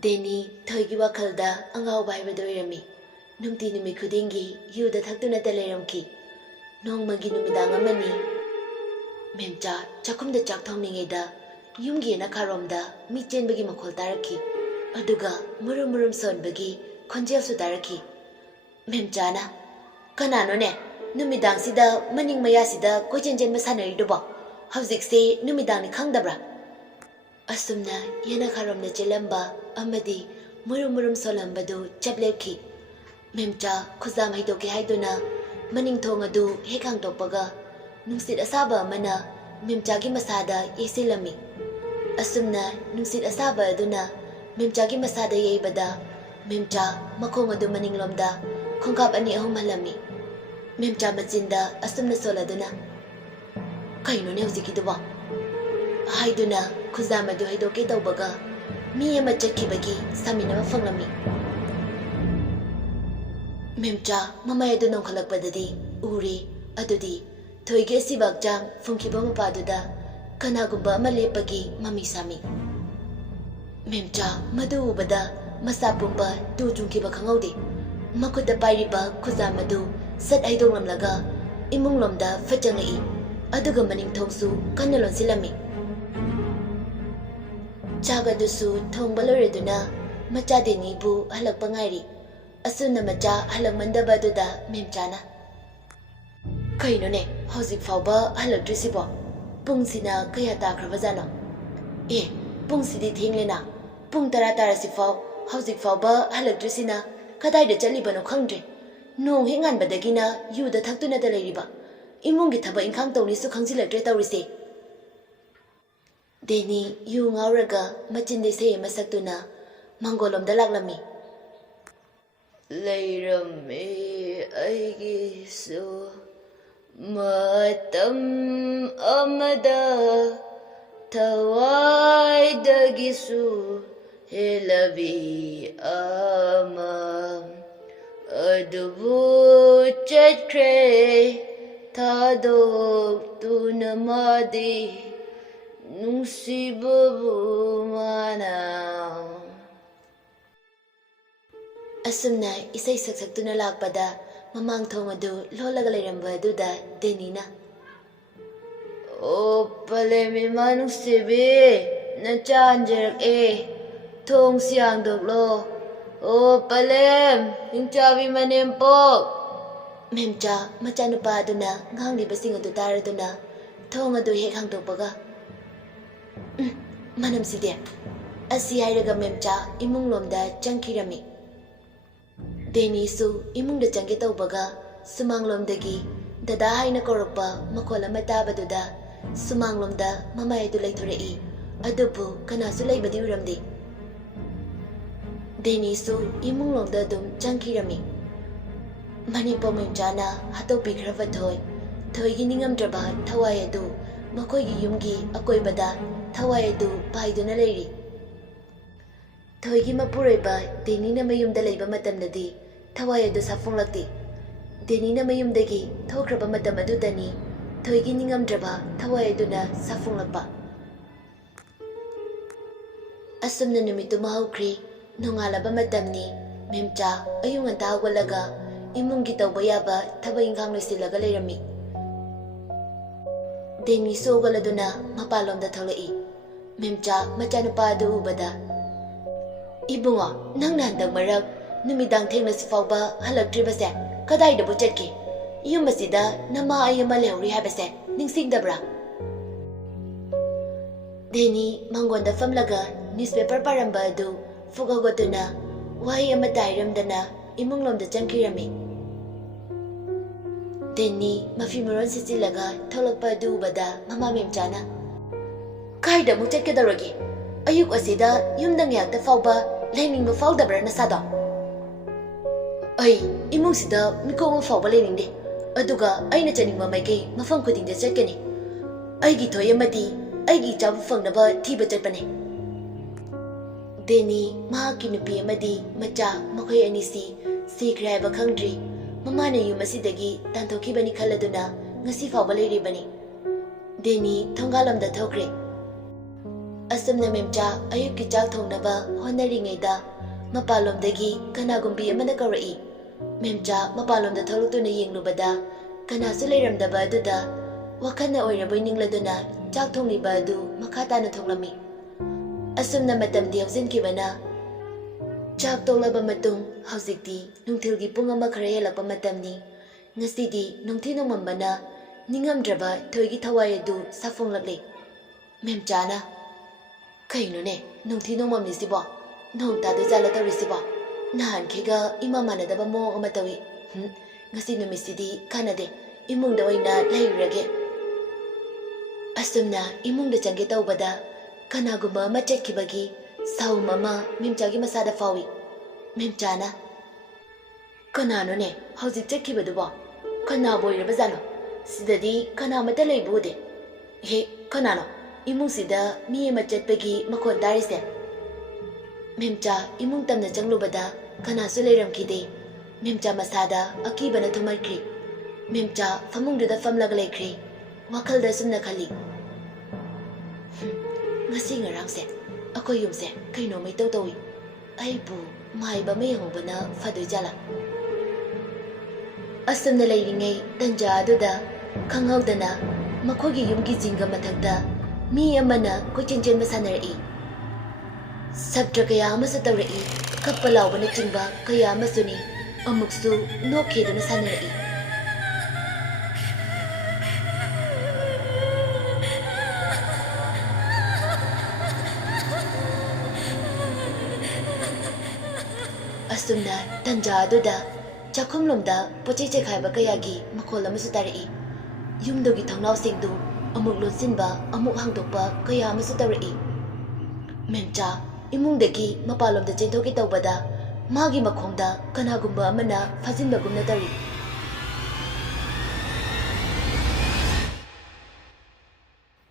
Deni thoigi wakhalda angau bai badoirami. Numti numi khudingi yuda thakuna teleramki. Nongmagi numidang amani. Memcha chakumda chak thongningaida yumgi na kharomda mi chenbagi makhol taraki. Aduga murum sonbagi khonjel su taraki. Memcha na kanano ne numidang sida maning maya sida kojenjen masanari duba. Hauzik se numidang ni khangdabra. Asumna yana kharomna chelamba amadi murum solambadu chableki. Memcha khuzam haidoke haiduna maning thong adu hekang topaga nungsit asaba amana memchagi masada yesilami. Asumna nungsit asaba aduna memchagi masada yeibada memcha makhong adu maning lomda khongkap ani ahum halami. Memcha machinda asumna soladuna kaino ne hauzikiduba haiduna khuzam adu haidoke taubaga mi ama chakkibagi saminama fanglami. Memcha mamay adu nongkhalakpadadi uri adudi thoigi asibakjang fungkiba mapaduda kanagumba ama lepagi mamisami. Memcha madu ubada masa pumba du jungkiba khangaude makuta pairiba khuzam adu sat aidonglamlaga imunglomda fajangai aduga maning thongsu kanalon silami. Chagadusu thongba loreduna macha denibu halakpa ngairi. Asuna macha halakmandaba duda memchana kaino ne hauzik fauba halakdrisibo pungsina kaya takrabajano pungsidi thinglena pung tara tarasifau hauzik fauba halakdrisina kadaida chalibano khangdre nong henganbadagina yuda thaktuna da leiriba imungi thaba inkhang tawni su khangsilakdre tawrise. Deni yu ngauraga machinde se masaktuna mangolomda laklami. Leirami aigisu matam amada Thawai dagisu helabi ama adubu chatkre thadok tunamadi nungcbiduna mana. Asumna isay saksakuna lakpada mamang thong adu lolaga lairamba aduda denina o palemi manung sibi na chanjerak thong siang doklo o palem Hingchabi Manembok. Memcha machanupa aduna nganglibasing adu taraduna thong adu hek hangdokpaga manam side asi hairaga memcha imunglomda changkhirami. Denisu imungda changge taubaga sumanglomdagi dada haina korokpa makhol ama tabaduda sumanglomda mamay adu laithorei adubu kanasu laibadi uramde. Denisu imunglomda dum changkhirami. Manipo memchana hatopikhrava thoigi ningamdraba Thawai adu makoigi yumgi akoibada Thawai adu paiduna leiri. Thoigi mapuroiba denina mayumda leiba matamdadi Thawai adu safunglakti. Denina mayumdagi thokraba matam adudani thoigi ningamdraba Thawai aduna safunglakpa. Asumna numitu mahaukri nongalaba matamni memcha ayung nganta hawalaga imungi tawba yaba thaba ingkang loisilaga leirami. Deni sogaladuna mapalomda tholai. Memcha machanupa adu ubada Ibungo nangna handang marak numidang thengna sifauba halakdribase kadaidabu chatki yum asida nama ayama lehuri habase ningsingdabra. Deni mangonda famlaga newspaper paramba adu fugagotuna wahi ama dairamdana imunglomda changkirami. Deni mafi muron sisilaga tholakpa du bada mama memchana. Kaida mu chetkadorogi. Ayuk asida yumdang yakta fauba lening ba faudabra na sada. Ay imung sida miko mo fauba lening de. Aduga ay na chaning mamay mafam kuding de chetkani. Ay gi thoy amadi ay gi chabu fangnaba thiba chetpane. Deni mahaki nupi amadi macha makhoi anisi sikrai ba khangdri. Mama na yum asidagi tanthokibani khaladuna ngasi fauba leiribani. Deni thongalamda thokre. Asumna memcha ayuki chak thongnaba honaringayda mapalomdagi kanagumbi amana kawrai. Memcha mapalomda tholutuna yenglubada kanasu leiramdaba aduda wakana oiraboy ningladuna chak thongliba adu makhatana thonglami. Asumna matamdi hawjinkibana chak toklaba matung hawjikti nungthilgi pung ama khara helakpa matamni. Ngasidi nungthi nongmambana ningamdraba thoigi thawai adu safonglakle. Memchana kainone nungthi nongmamni sibo nong tadu jala tawri sibo nahan khega ima manadaba mong ama tawi. Ngasi numisidi kanade imungda oina lairage. Asumna imungda changge tawbada kanaguma ama chetkibagi sau mama memchagi masada fawi. Memchana kananone hawjik chetkibadu kana boiraba jalo sidadi kana mata leibude. He kanano imung sida mi ama chetpagi makhon tarise. Memcha imung tamna changlubada kanasu leiramkide. Memcha masada akibana thumarkri. Memcha famungduda famlaga leikri. Wakhalda sumna khali. Ngasi ngarangse akoi yumse kaino mai tawtawi. Aibu maiba mai hobana fadoi jala. Asumna leiringai tanja aduda khanghaudana makhogi yumgi jinga mathakda mi amana koichenchen masanari. Sabtra kaya amasa tawrai kappa laubana chingba kaya amasuni amuksu nokheduna sanari. Asumna tanja aduda chakhumlomda pochei chekhaiba kayagi makhol amasu tarai. Yumdogi thongnaw singdu amuk lonsinba amuk hangdokpa kaya amasu tarai. Memcha imungdagi mapalomda chenthoki tawbada magi makhongda kanagumba amana fajinbagumna tari.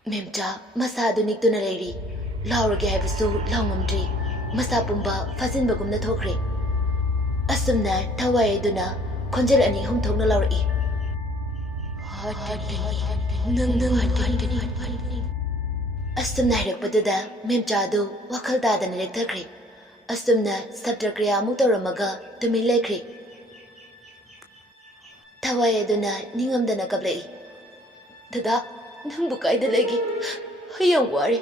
Memcha masa aduniktuna leiri laurage haibasu laungamdri masa pumba fajinbagumna thokre. Asumna thawai aduna khonjel ani hum thokna laurai. Asumna hirakpaduda memcha adu wakhal tadana lekthakre. Asumna sabtra kriya amuk tawramaga tumin lekre. Thawai aduna ningamdana kablai. Dada nangbu kaida legi hayang wari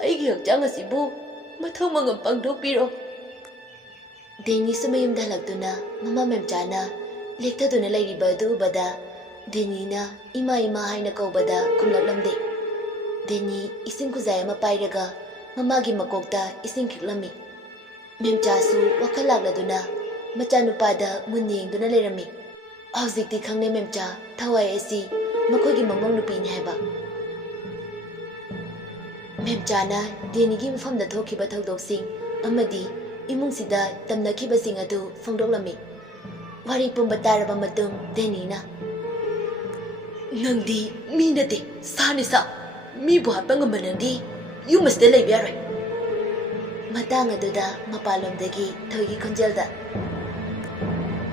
aigi hakchang asibu mathau mangam pangthokpiro. Deni sumayumda halakduna mama memchana lektaduna leiriba adu ubada Denina ima haina kaubada kumlaklamde. Deni ising kuzai ama pairaga mamagi makokta ising khiklami. Memchasu wakhalakladuna machanupada munni yengduna leirami. Hawjikti khangne memcha thawai asi makhogi mamang nupini haiba. Memchana denigi mafamda thokhiba thokdoksing amadi imungsida tamnakibasing adu fongdoklami. Wari pumba taraba matung denina nangdi mi nate sani sa mi bu hapa ngamanangdi yumasde leibyarai. Matang aduda mapalomdagi thoigi khonjelda.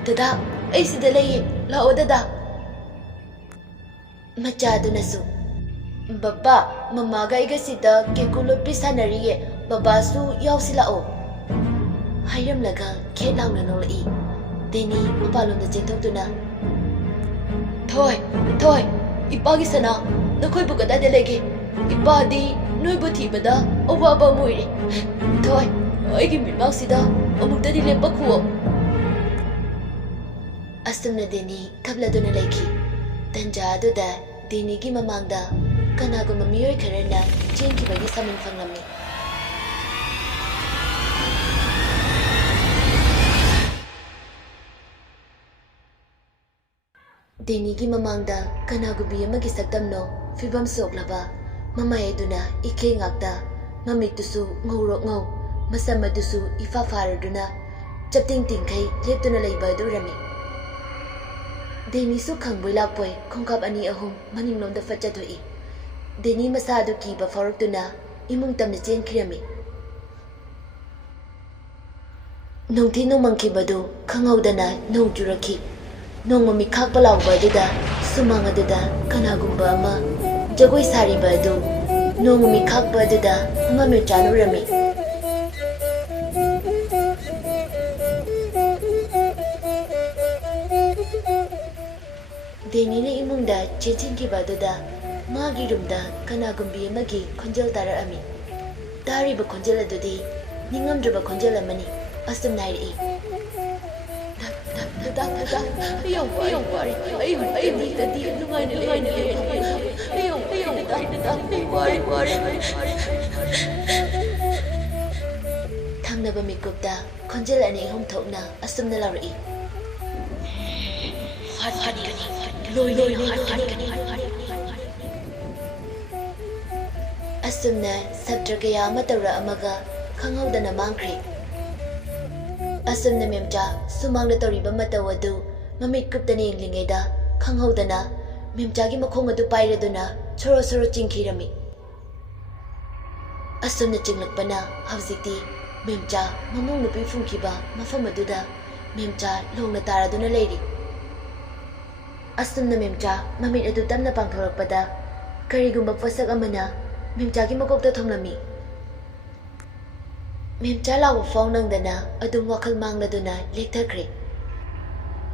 Dada ai sida lei lao dada. Macha adunasu baba mamaga iga sida kekulo pisanariye babasu yausilao. Hayramlaga khetlauna nolai. Deni mapalomda chenthokduna Thoi, ipagi sana, nakoy bukada delege. Ipadi, noy buthibada, awaba moire. Thoi, aigi mitmaksida, amukta di lembakuo. Asumna deni kabladuna laiki. Tanja aduda denigi mamangda kanaguma miyoy kharana chenkibagi samin fanglami. Deniगी mamangda kanagubi amagi saktamno fibam soklaba mamay aduna ike ngakta mamitusu ngawrok ngaw masamadusu ifa faraduna chapting tingkai leptuna leiba durami Deni su khangboi lakpoi khongkap ani ahum maninglomda fachathoi Deni masadu kiba faraktuna imung tamna chenkhirami Nongthi nomangkhibadu khanghaudana nongjurakhi Nongmami khakpa lawba aduda sumang aduda kanagumba ama jagoi sariba adu nongmami khakpa aduda mame chanurami Denina imungda chenchenkiba aduda magi rumda kanagumbi amagi khonjel tararami tariba khonjel adudi ningamdraba khonjel amani asum nairi Wari. Thangnaba mikupta khonjel ani hom thokna asumna lawri loi asumna sabtra kaya matawra amaga khanghaudana mangkhri Asumna memcha sumangna toriba matawadu mamit kuptani inglingeda khanghaudana memchagi makhong adu pairaduna soro chingkhirami Asumna chinglakpana hawjikti memcha mamung nupi phungkhiba mafam aduda memcha longna taraduna leiri Asumna memcha mamit adu tamna pangthorakpada karigumba pasak amana memchagi makokta thonglami Memcha lawa fong nangdana adum wakal mangladuna lekthakre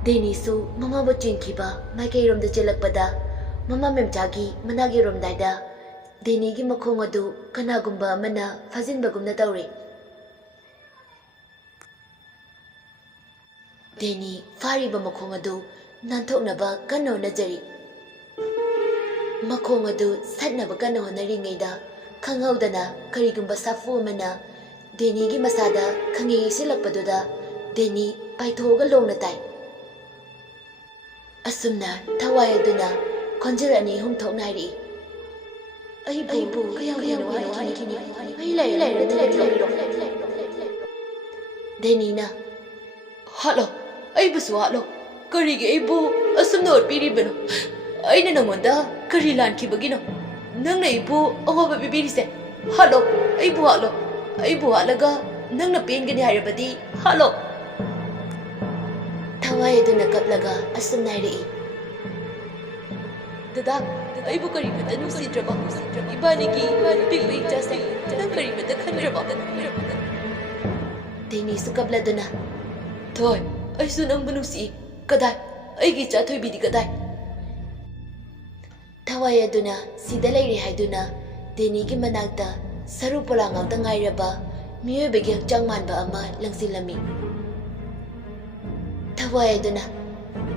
Deni su mama bo chinkhiba maikai romda chelakpada mama memchagi managi romdaida Deni gi makhong adu kanagumba amana fajinbagumna tawre Deni fariba makhong adu nanthoknaba kanno najari Makhong adu satnaba kanno honaringaida khanghaudana karigumba safu amana Deni gi masada khangi silakpaduda Deni paithoga longna tai Asumna Thawai aduna khonjel ani hum thoknairi Aibu kayang haikini ai lai Deni na Halo aibu su halo karigi aibu asumna orpiribano aina nangonda kari lankibagino nangna aibu agoba bibirise halo aibu halo Aibu halaga nangna pengani harabadi halo Thawai aduna kaplaga asumnairi Dada aibu karibata nusidraba ibanigi bigwi jase nang karibata khandraba Deni su kapladuna Thoi aisu nang banusi kadai aigi cha thoibidi kadai Thawai aduna sida leiri haiduna Deni gi manakta Saru polangaw ta ngairaba miyoy bagi hakjang manba ama langsilami Thawai aduna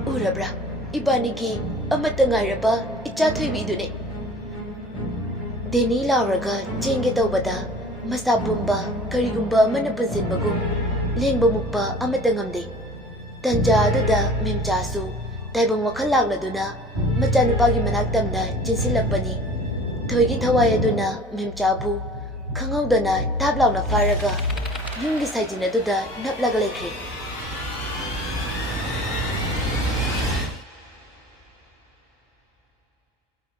urabra ibanigi amata ngairaba icha thoibidune Deni lawraga chenge tawbada masa bumba karigumba amana punsinbagum lengba mukpa amata ngamde Tanja aduda memchasu taibang wakhal lagladuna machanupagi manaktamna chinsilakpani Thoigi Thawai aduna memchabu Khanghaudana tablawna faraga yumgi saijin aduda naplaga lekhre